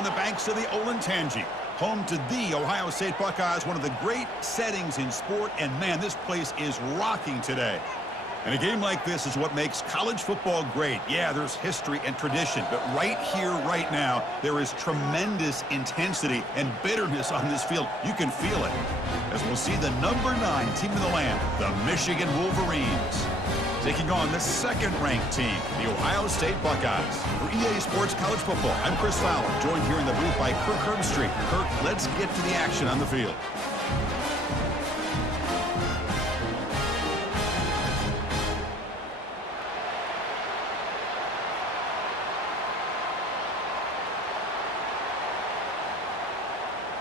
On the banks of the Olentangy, home to the Ohio State Buckeyes, one of the great settings in sport, and man, this place is rocking today. And a game like this is what makes college football great. Yeah, there's history and tradition, but right here, right now, there is tremendous intensity and bitterness on this field. You can feel it. As we'll see the number 9 team in the land, the Michigan Wolverines, taking on the second-ranked team, the Ohio State Buckeyes. For EA Sports College Football, I'm Chris Fowler, joined here in the booth by Kirk Herbstreit. Kirk, let's get to the action on the field.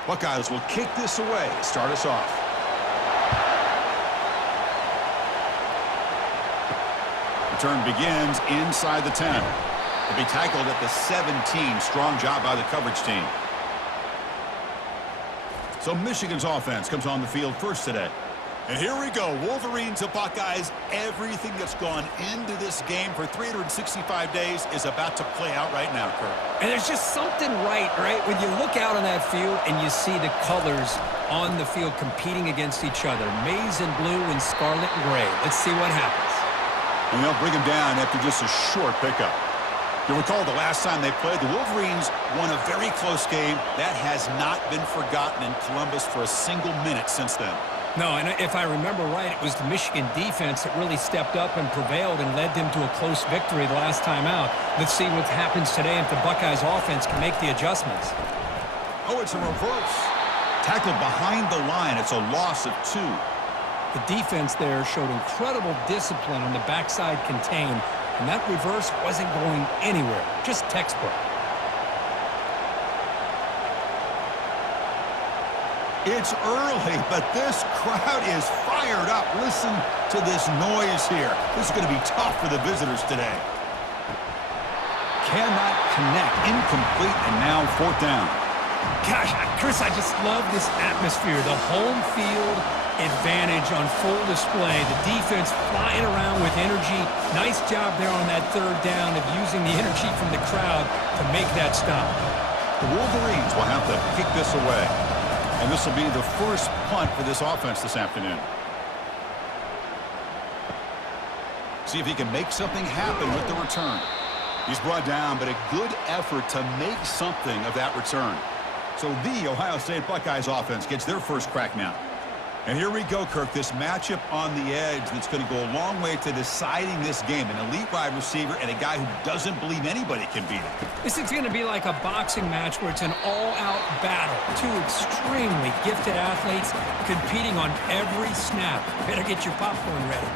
Buckeyes will kick this away, start us off. Return begins inside the 10. He'll be tackled at the 17. Strong job by the coverage team. So Michigan's offense comes on the field first today. And here we go, Wolverines to Buckeyes. Everything that's gone into this game for 365 days is about to play out right now, Kirk. And there's just something right? When you look out on that field and you see the colors on the field competing against each other. Maize and blue and scarlet and gray. Let's see what happens. And they'll bring him down after just a short pickup. You'll recall the last time they played, the Wolverines won a very close game. That has not been forgotten in Columbus for a single minute since then. No, and if I remember right, it was the Michigan defense that really stepped up and prevailed and led them to a close victory the last time out. Let's see what happens today if the Buckeyes offense can make the adjustments. Oh, it's a reverse. Tackled behind the line. It's a loss of 2. The defense there showed incredible discipline on the backside contain, and that reverse wasn't going anywhere, just textbook. It's early, but this crowd is fired up. Listen to this noise here. This is going to be tough for the visitors today. Cannot connect. Incomplete, and now 4th down. Gosh, Chris, I just love this atmosphere. The home field advantage on full display. The defense flying around with energy. Nice job there on that 3rd down of using the energy from the crowd to make that stop. The Wolverines will have to kick this away. And this will be the first punt for this offense this afternoon. See if he can make something happen with the return. He's brought down, but a good effort to make something of that return. So the Ohio State Buckeyes offense gets their first crack now. And here we go, Kirk, this matchup on the edge that's going to go a long way to deciding this game. An elite wide receiver and a guy who doesn't believe anybody can beat him. This is going to be like a boxing match where it's an all-out battle. 2 extremely gifted athletes competing on every snap. Better get your popcorn ready.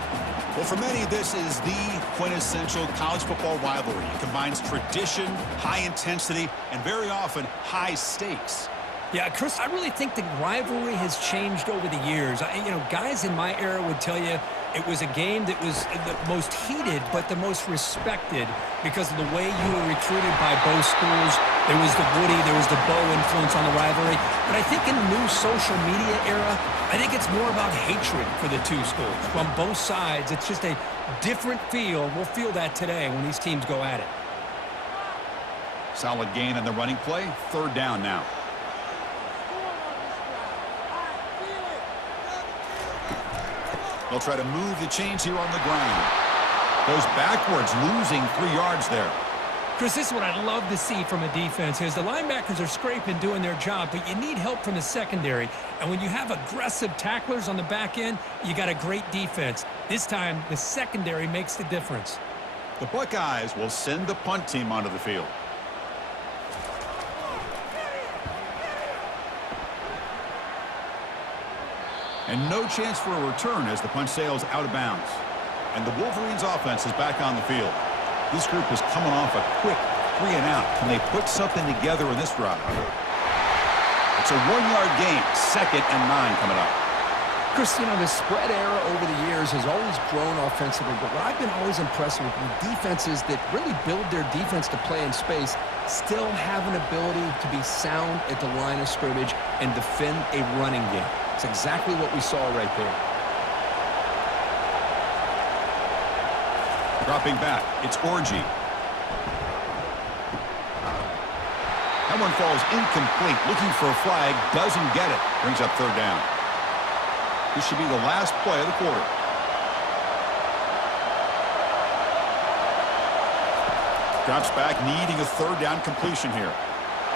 Well, for many, this is the quintessential college football rivalry. It combines tradition, high intensity, and very often high stakes. Yeah, Chris, I really think the rivalry has changed over the years. Guys in my era would tell you it was a game that was the most heated but the most respected because of the way you were recruited by both schools. There was the Woody, there was the Bo influence on the rivalry. But I think in the new social media era, I think it's more about hatred for the 2 schools. From both sides, it's just a different feel. We'll feel that today when these teams go at it. Solid gain on the running play. 3rd down now. They'll try to move the chains here on the ground. Goes backwards, losing 3 yards there. Chris, this is what I love to see from a defense is the linebackers are scraping, doing their job, but you need help from the secondary. And when you have aggressive tacklers on the back end, you got a great defense. This time, the secondary makes the difference. The Buckeyes will send the punt team onto the field. And no chance for a return as the punt sails out of bounds. And the Wolverines offense is back on the field. This group is coming off a quick 3 and out. Can they put something together in this drive? It's a 1-yard gain. 2nd and 9 coming up. Chris, the spread era over the years has always grown offensively, but what I've been always impressed with defenses that really build their defense to play in space still have an ability to be sound at the line of scrimmage and defend a running game. It's exactly what we saw right there. Dropping back, it's Orgy. That one falls incomplete. Looking for a flag. Doesn't get it. Brings up third down. This should be the last play of the quarter. Drops back, needing a third down completion here.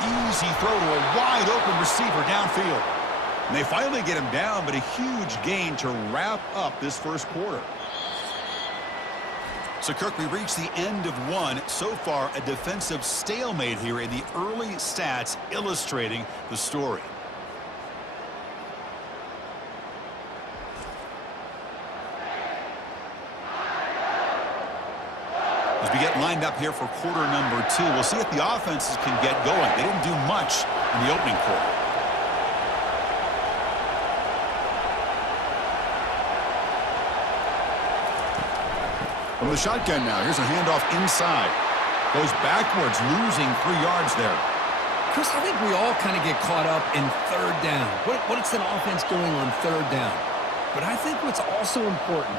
Easy throw to a wide open receiver downfield. And they finally get him down, but a huge gain to wrap up this first quarter. So, Kirk, we reached the end of one. So far, a defensive stalemate here in the early stats illustrating the story. As we get lined up here for quarter number 2, we'll see if the offenses can get going. They didn't do much in the opening quarter. From the shotgun now, here's a handoff inside. Goes backwards, losing 3 yards there. Chris, I think we all kind of get caught up in third down. What's an offense doing on third down? But I think what's also important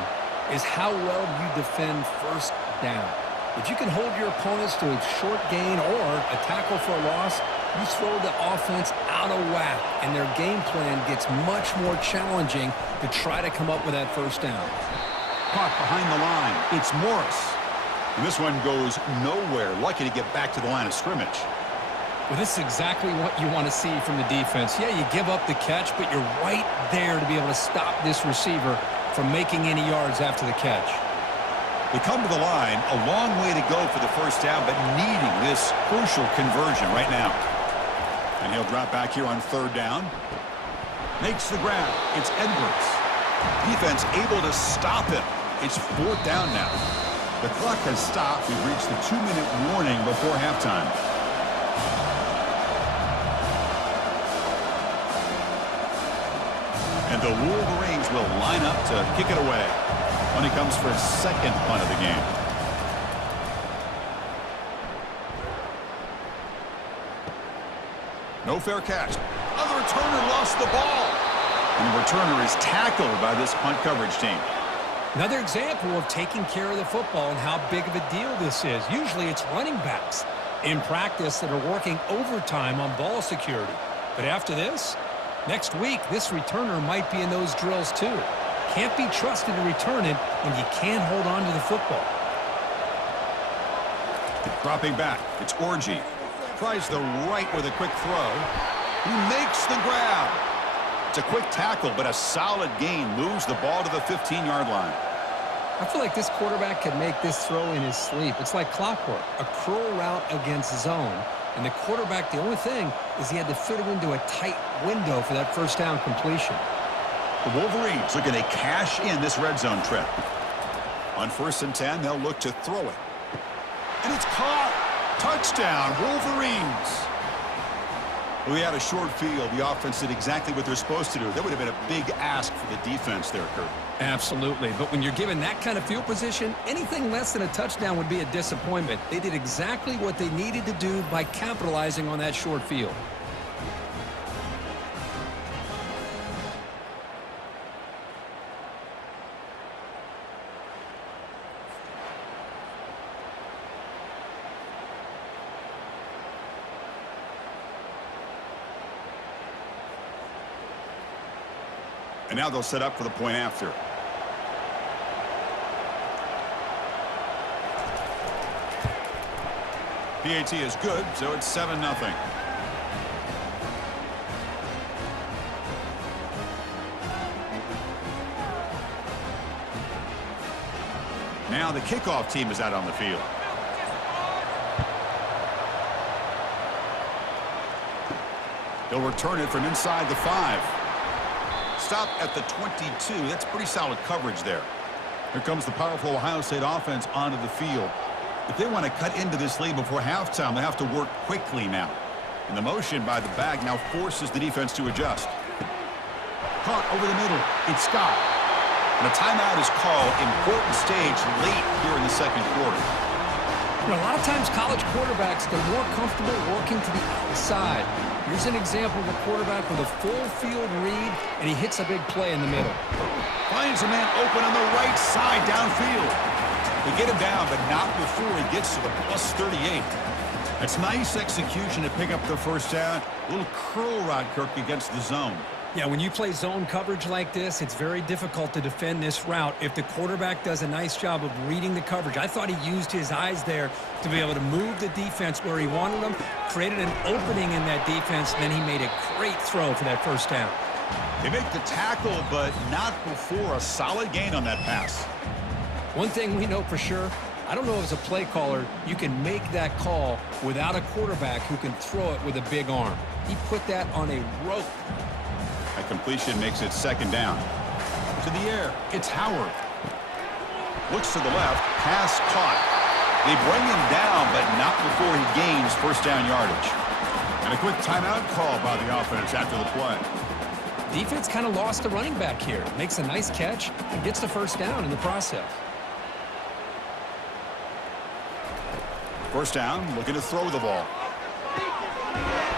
is how well you defend first down. If you can hold your opponents to a short gain or a tackle for a loss, you throw the offense out of whack, and their game plan gets much more challenging to try to come up with that first down. Caught behind the line. It's Morris. And this one goes nowhere. Lucky to get back to the line of scrimmage. Well, this is exactly what you want to see from the defense. Yeah, you give up the catch, but you're right there to be able to stop this receiver from making any yards after the catch. They come to the line, a long way to go for the first down, but needing this crucial conversion right now. And he'll drop back here on third down. Makes the grab. It's Edwards. Defense able to stop him. It's fourth down now. The clock has stopped. We've reached the 2-minute warning before halftime. And the Wolverines will line up to kick it away. When he comes for his second punt of the game. No fair catch. Other returner lost the ball. And the returner is tackled by this punt coverage team. Another example of taking care of the football and how big of a deal this is. Usually it's running backs in practice that are working overtime on ball security. But after this, next week, this returner might be in those drills too. Can't be trusted to return it when you can't hold on to the football. Dropping back, it's Orji. Tries the right with a quick throw. He makes the grab. It's a quick tackle, but a solid gain. Moves the ball to the 15-yard line. I feel like this quarterback could make this throw in his sleep. It's like clockwork. A curl route against zone. And the quarterback, the only thing is he had to fit it into a tight window for that first down completion. The Wolverines looking to cash in this red zone trip. On 1st and 10, they'll look to throw it. And it's caught. Touchdown, Wolverines. We had a short field. The offense did exactly what they're supposed to do. That would have been a big ask for the defense there, Kurt. Absolutely. But when you're given that kind of field position, anything less than a touchdown would be a disappointment. They did exactly what they needed to do by capitalizing on that short field. And now they'll set up for the point after. PAT is good, so it's 7-0. Now the kickoff team is out on the field. They'll return it from inside the 5. Stop at the 22. That's pretty solid coverage there. Here comes the powerful Ohio State offense onto the field. If they want to cut into this lead before halftime, they have to work quickly now. And the motion by the back now forces the defense to adjust. Caught over the middle. It's Scott. And a timeout is called. Important stage late here in the second quarter. You know, a lot of times college quarterbacks, they're more comfortable working to the outside. Here's an example of a quarterback with a full field read, and he hits a big play in the middle. Finds a man open on the right side downfield. They get him down, but not before he gets to the +38. It's nice execution to pick up the first down. A little curl rod, Kirk, against the zone. Yeah, when you play zone coverage like this, it's very difficult to defend this route if the quarterback does a nice job of reading the coverage. I thought he used his eyes there to be able to move the defense where he wanted them, created an opening in that defense, and then he made a great throw for that first down. They make the tackle, but not before a solid gain on that pass. One thing we know for sure, I don't know as a play caller, you can make that call without a quarterback who can throw it with a big arm. He put that on a rope. A completion makes it second down. To the air, it's Howard. Looks to the left, pass caught. They bring him down, but not before he gains first down yardage. And a quick timeout call by the offense after the play. Defense kind of lost the running back here. Makes a nice catch and gets the first down in the process. First down, looking to throw the ball.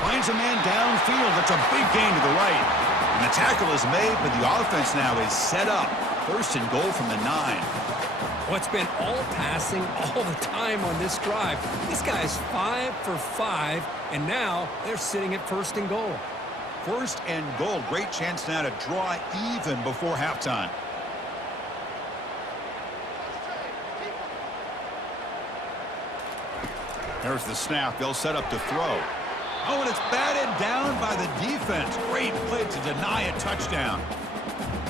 Finds a man downfield. That's a big gain to the right. And the tackle is made, but the offense now is set up. First and goal from the 9. Well, it's been all passing all the time on this drive. This guy's 5 for 5, and now they're sitting at first and goal. First and goal. Great chance now to draw even before halftime. There's the snap. They'll set up to throw. Oh, and it's batted down by the defense. Great play to deny a touchdown.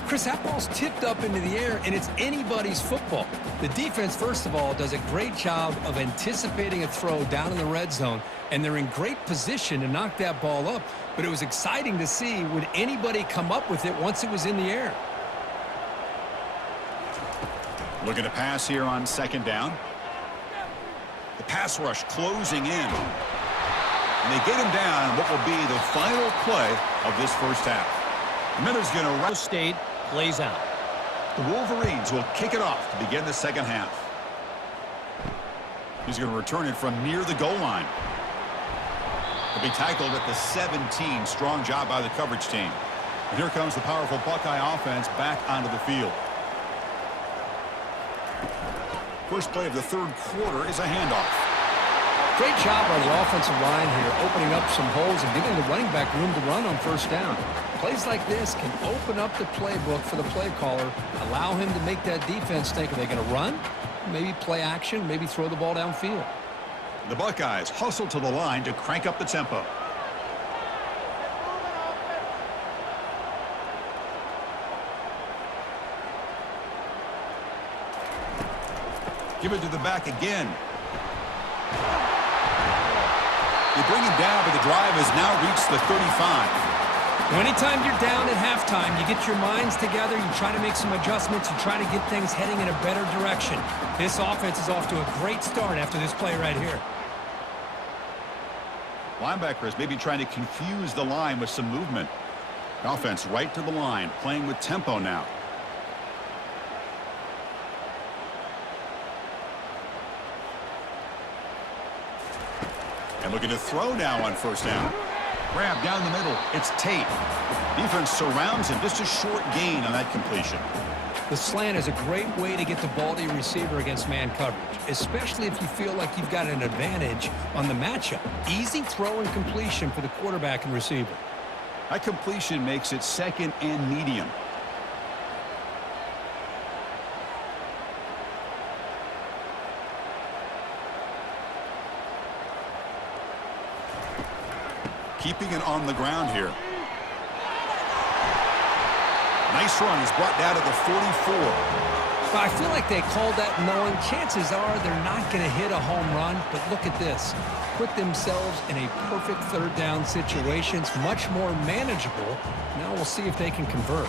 Chris, that ball's tipped up into the air, and it's anybody's football. The defense, first of all, does a great job of anticipating a throw down in the red zone, and they're in great position to knock that ball up. But it was exciting to see, would anybody come up with it once it was in the air? Looking to pass here on second down. The pass rush closing in. And they get him down what will be the final play of this first half. Miller's going to State plays out. The Wolverines will kick it off to begin the second half. He's going to return it from near the goal line. He'll be tackled at the 17. Strong job by the coverage team. And here comes the powerful Buckeye offense back onto the field. First play of the third quarter is a handoff. Great job on the offensive line here, opening up some holes and giving the running back room to run on first down. Plays like this can open up the playbook for the play caller, allow him to make that defense think, are they going to run? Maybe play action, maybe throw the ball downfield. The Buckeyes hustle to the line to crank up the tempo. Give it to the back again. They bring him down, but the drive has now reached the 35. Anytime you're down at halftime, you get your minds together, you try to make some adjustments, you try to get things heading in a better direction. This offense is off to a great start after this play right here. Linebackers maybe trying to confuse the line with some movement. Offense right to the line, playing with tempo now. And looking to throw now on first down. Grab down the middle. It's Tate. Defense surrounds him. Just a short gain on that completion. The slant is a great way to get the ball to your receiver against man coverage, especially if you feel like you've got an advantage on the matchup. Easy throw and completion for the quarterback and receiver. That completion makes it second and medium. Keeping it on the ground here. Nice run. He's brought down to the 44. But I feel like they called that knowing chances are they're not going to hit a home run. But look at this. Put themselves in a perfect third down situation. It's much more manageable. Now we'll see if they can convert.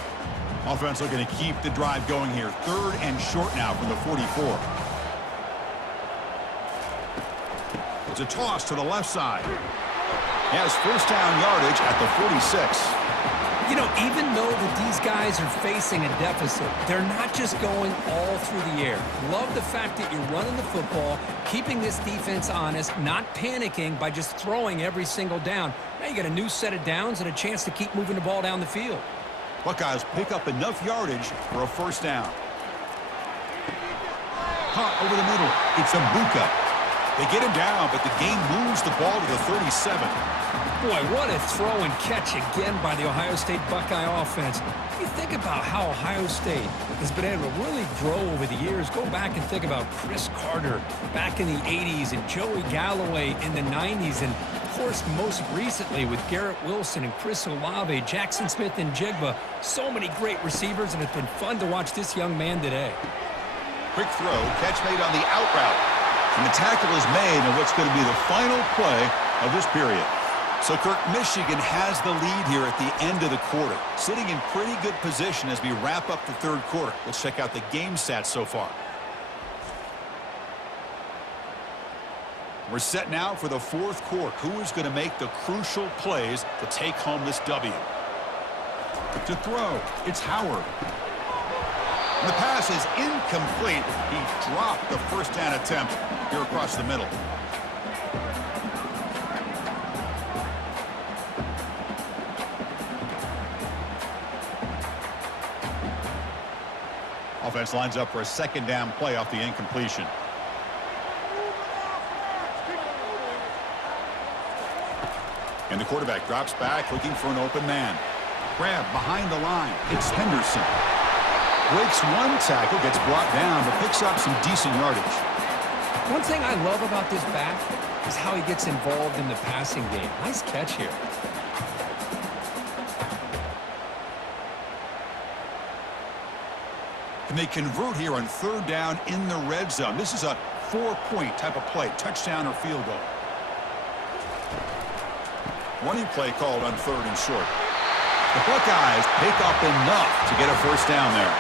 Offense looking to keep the drive going here. Third and short now from the 44. It's a toss to the left side. He has first down yardage at the 46. You know, even though that these guys are facing a deficit, they're not just going all through the air. Love the fact that you're running the football, keeping this defense honest, not panicking by just throwing every single down. Now you got a new set of downs and a chance to keep moving the ball down the field. Buckeyes pick up enough yardage for a first down. Caught over the middle. It's Ibuka. They get him down, but the game moves the ball to the 37. Boy, what a throw and catch again by the Ohio State Buckeye offense. You think about how Ohio State has been able to really grow over the years. Go back and think about Chris Carter back in the 80s and Joey Galloway in the 90s. And, of course, most recently with Garrett Wilson and Chris Olave, Jackson Smith and Jigba. So many great receivers, and it's been fun to watch this young man today. Quick throw, catch made on the out route. And the tackle is made on what's going to be the final play of this period. So, Kirk, Michigan has the lead here at the end of the quarter, sitting in pretty good position as we wrap up the third quarter. Let's check out the game stats so far. We're set now for the fourth quarter. Who is going to make the crucial plays to take home this W? To throw, it's Howard. And the pass is incomplete. He dropped the first down attempt here across the middle. Offense lines up for a second down play off the incompletion. And the quarterback drops back looking for an open man. Grab behind the line. It's Henderson. Breaks one tackle, gets brought down, but picks up some decent yardage. One thing I love about this back is how he gets involved in the passing game. Nice catch here. And they convert here on third down in the red zone. This is a 4-point type of play, touchdown or field goal. Running play called on third and short. The Buckeyes pick up enough to get a first down there.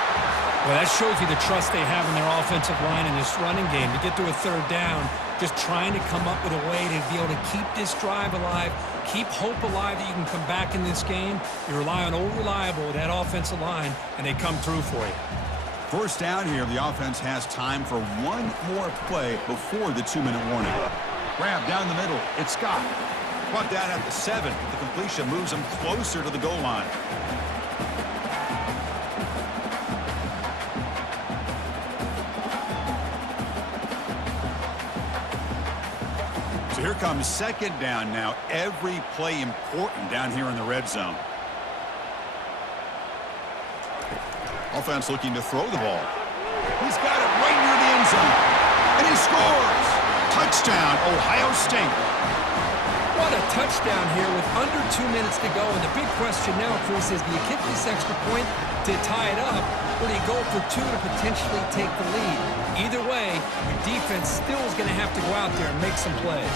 Well, that shows you the trust they have in their offensive line in this running game. To get to a third down, just trying to come up with a way to be able to keep this drive alive, keep hope alive that you can come back in this game. You rely on old reliable, that offensive line, and they come through for you. First down here, the offense has time for one more play before the 2-minute warning. Grab down the middle. It's Scott. Brought down at the 7. The completion moves him closer to the goal line. So here comes second down now. Every play important down here in the red zone. Offense looking to throw the ball. He's got it right near the end zone. And he scores! Touchdown, Ohio State. What a touchdown here with under 2 minutes to go. And the big question now, Chris, is do you kick this extra point to tie it up, or do you go for 2 to potentially take the lead? Either way, your defense still is going to have to go out there and make some plays.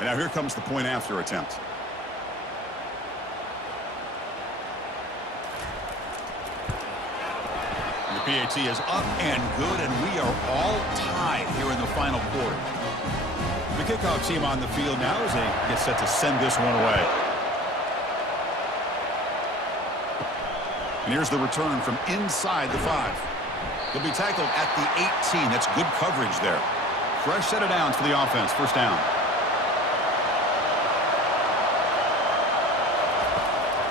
And now here comes the point after attempt. And the PAT is up and good, and we are all tied here in the final quarter. The kickoff team on the field now as they get set to send this one away. And here's the return from inside the 5. He'll be tackled at the 18. That's good coverage there. Fresh set of downs for the offense. First down.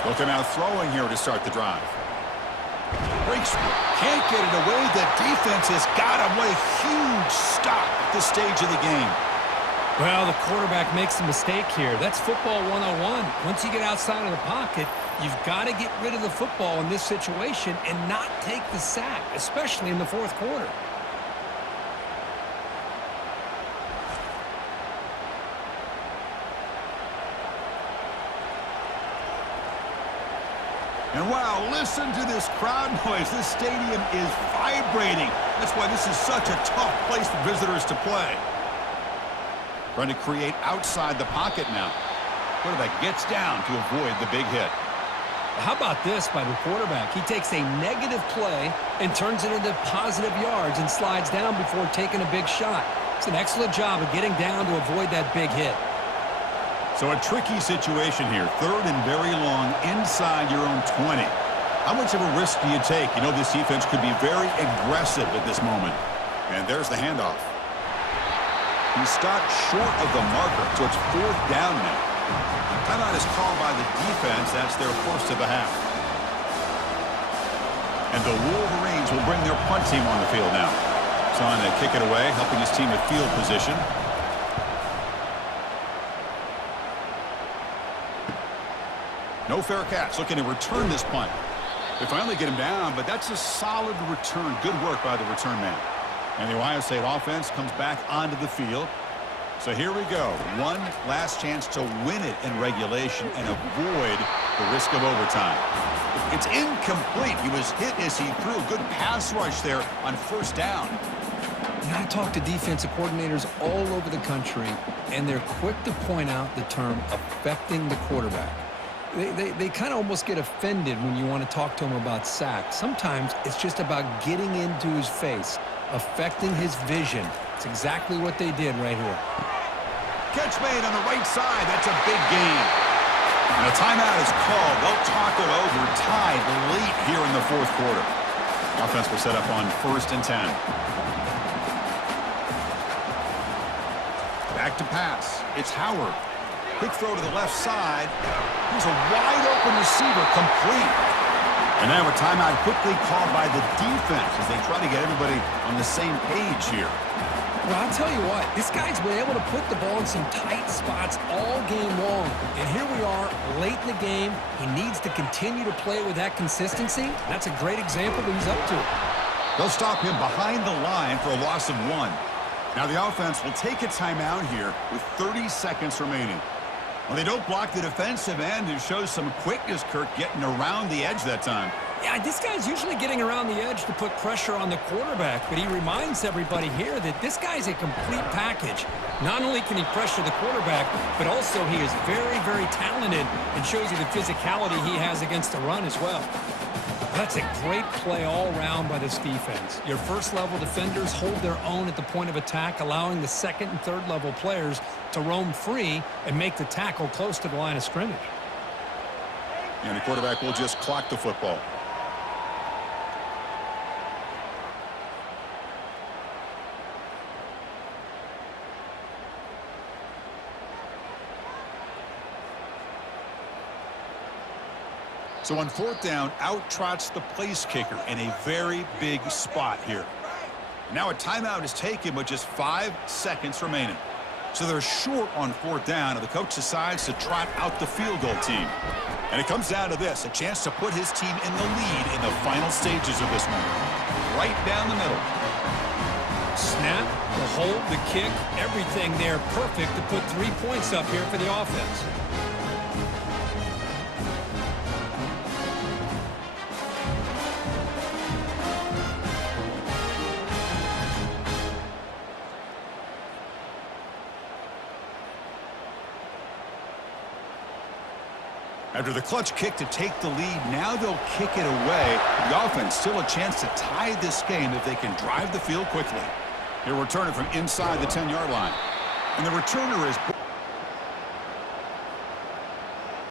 Looking out throwing here to start the drive. Breaks, can't get it away. The defense has got him. What a huge stop at this stage of the game. Well, the quarterback makes a mistake here. That's football 101. Once you get outside of the pocket, you've got to get rid of the football in this situation and not take the sack, especially in the fourth quarter. And wow, listen to this crowd noise. This stadium is vibrating. That's why this is such a tough place for visitors to play. Trying to create outside the pocket now. Quarterback gets down to avoid the big hit. How about this by the quarterback? He takes a negative play and turns it into positive yards and slides down before taking a big shot. It's an excellent job of getting down to avoid that big hit. So a tricky situation here. Third and very long inside your own 20. How much of a risk do you take? You know this defense could be very aggressive at this moment. And there's the handoff. He stopped short of the marker, so it's 4th down now. Timeout is called by the defense. That's their first of the half. And the Wolverines will bring their punt team on the field now. Trying to kick it away, helping his team with field position. No fair catch. Looking to return this punt. They finally get him down, but that's a solid return. Good work by the return man. And the Ohio State offense comes back onto the field. So here we go. One last chance to win it in regulation and avoid the risk of overtime. It's incomplete. He was hit as he threw. Good pass rush there on 1st down. And I talk to defensive coordinators all over the country, and they're quick to point out the term affecting the quarterback. They kind of almost get offended when you want to talk to them about sacks. Sometimes it's just about getting into his face, affecting his vision. It's exactly what they did right here. Catch made on the right side. That's a big gain. And a timeout is called. They'll talk it over, tied late here in the 4th quarter. Offense will set up on 1st and 10. Back to pass. It's Howard. Quick throw to the left side. Here's a wide-open receiver, complete. And now a timeout quickly called by the defense as they try to get everybody on the same page here. Well, I'll tell you what, this guy's been able to put the ball in some tight spots all game long. And here we are, late in the game. He needs to continue to play with that consistency. That's a great example that he's up to. They'll stop him behind the line for a loss of 1. Now the offense will take a timeout here with 30 seconds remaining. Well, they don't block the defensive end, who shows some quickness, Kirk, getting around the edge that time. Yeah, this guy's usually getting around the edge to put pressure on the quarterback, but he reminds everybody here that this guy's a complete package. Not only can he pressure the quarterback, but also he is very, very talented and shows you the physicality he has against the run as well. That's a great play all around by this defense. Your first-level defenders hold their own at the point of attack, allowing the second and third-level players to roam free and make the tackle close to the line of scrimmage. And the quarterback will just clock the football. So on 4th down, out trots the place kicker in a very big spot here. Now a timeout is taken with just 5 seconds remaining. So they're short on 4th down, and the coach decides to trot out the field goal team. And it comes down to this, a chance to put his team in the lead in the final stages of this one. Right down the middle. Snap, the hold, the kick, everything there perfect to put 3 points up here for the offense. After the clutch kick to take the lead, now they'll kick it away. The offense still a chance to tie this game if they can drive the field quickly. He'll return it from inside the 10-yard line. And the returner is